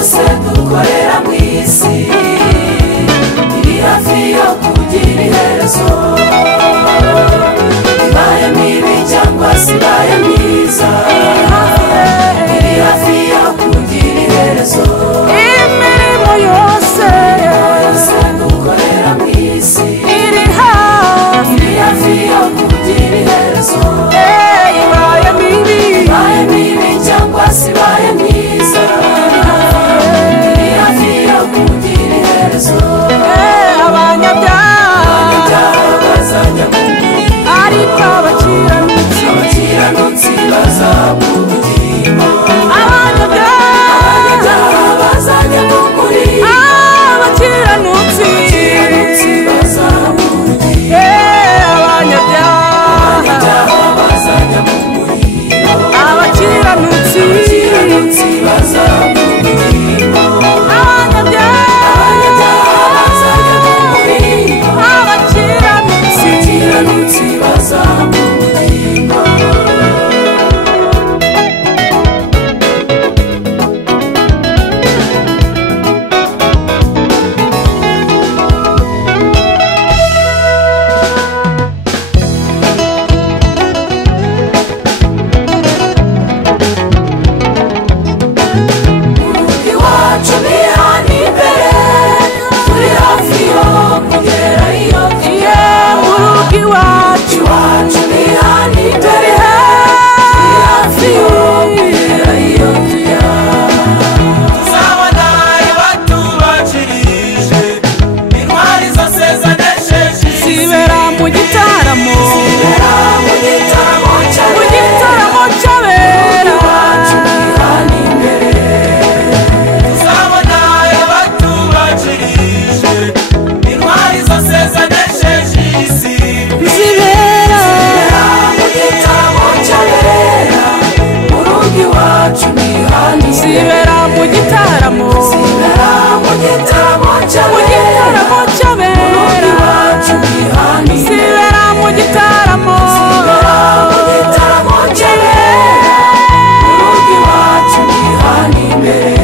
byose dukorera mu isi iri hafi yo kugira iherezo ibaye mibi cyangwa se ibaye myiza iri hafi yo kugira iherezo imirimo yose dukorera mu isi iri hafi yo kugira iherezo ibaye mibi cyangwa se ibaye myiza iri hafi yo kugira iherezo abanyabyaha bazajya mu muriro ariko abakiranutsi bazaba ubugingo abanyabyaha bazajya mu muriro abakiranutsi bazaba ubugingo abanyabyaha bazajya mu muriro abakiranutsi bazaba ubugingo abanyabyaha bazajya mu muriro abakiranutsi bazaba ubugingo iwacu ni hano imbere turi hafi yo kugera iyo tujya mu rugo iwacu ni hano imbere turi hafi yo kugera iyo tujya tuzabona abatubacirije intwari zose zanesheje zibera mu gitaramo cy'abera iwacu ni hano imbere tuzabona abatubacirije intwari zose zanesheje isi zibera mu gitaramo cy'abera mu rugo iwacu ni hano zibera mu gitaramo cy'abera iwacu ni hano zibera mu gitaramo cy'abera mu rugo iwacu ni hano imbere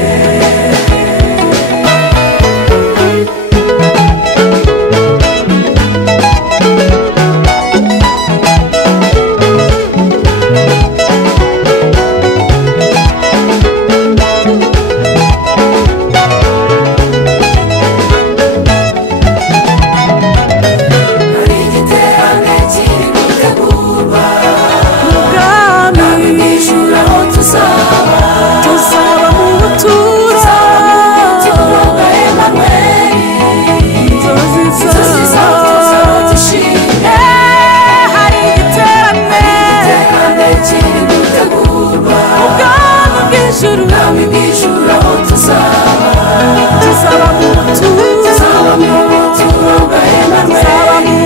hari igiterane kiri gutegurwa ubwami bw'ijuru aho tuzaba mu buturo turonga Emanueli inzozi inzozi zawe tuzaba dushimye hari igiterane kiri gutegurwa ubwami bw'ijuru ubwami bw'ijuru aho tuzaba mu buturo turonga Emanueli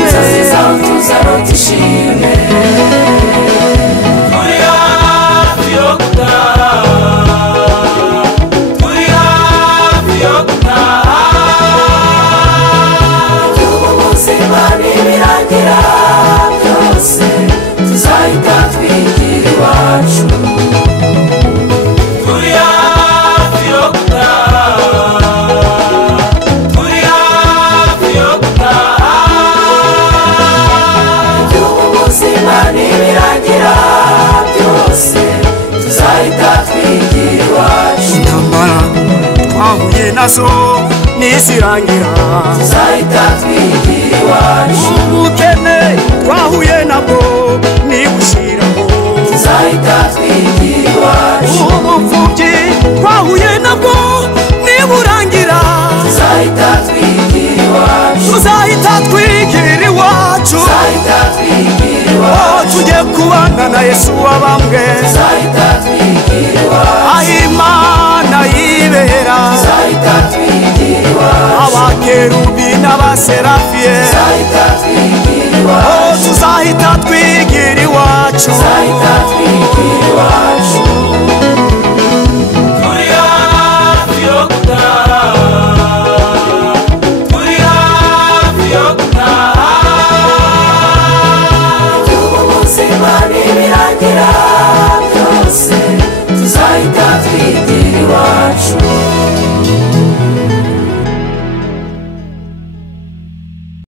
inzozi zawe tuzaba dushimye turi hafi yo gutaha turi hafi yo gutaha ubuzima ntibirangira byose tuzahita twigira iwacu turi hafi yo gutaha turi hafi yo gutaha ubuzima ntibirangira byose tuzahita twigira iwacu intambara twahuye nazo n'izirangira tuzahita twigira iwacu ubukene twahuye nabwo nibushiraho tuzahita twigira iwacu ubupfubyi twahuye nabwo niburangira tuzahita twigira iwacu tuzahita twigira iwacu tuzahita twigira iwacu tujye kubana na Yesu wabambwe tuzahita twigira iwacu aho Imana yibera tuzahita twigira iwacu abakerubi n'abaserafiye tuzahita twigira iwacu tuzahita twigira iwacu tuzahita twigira iwacu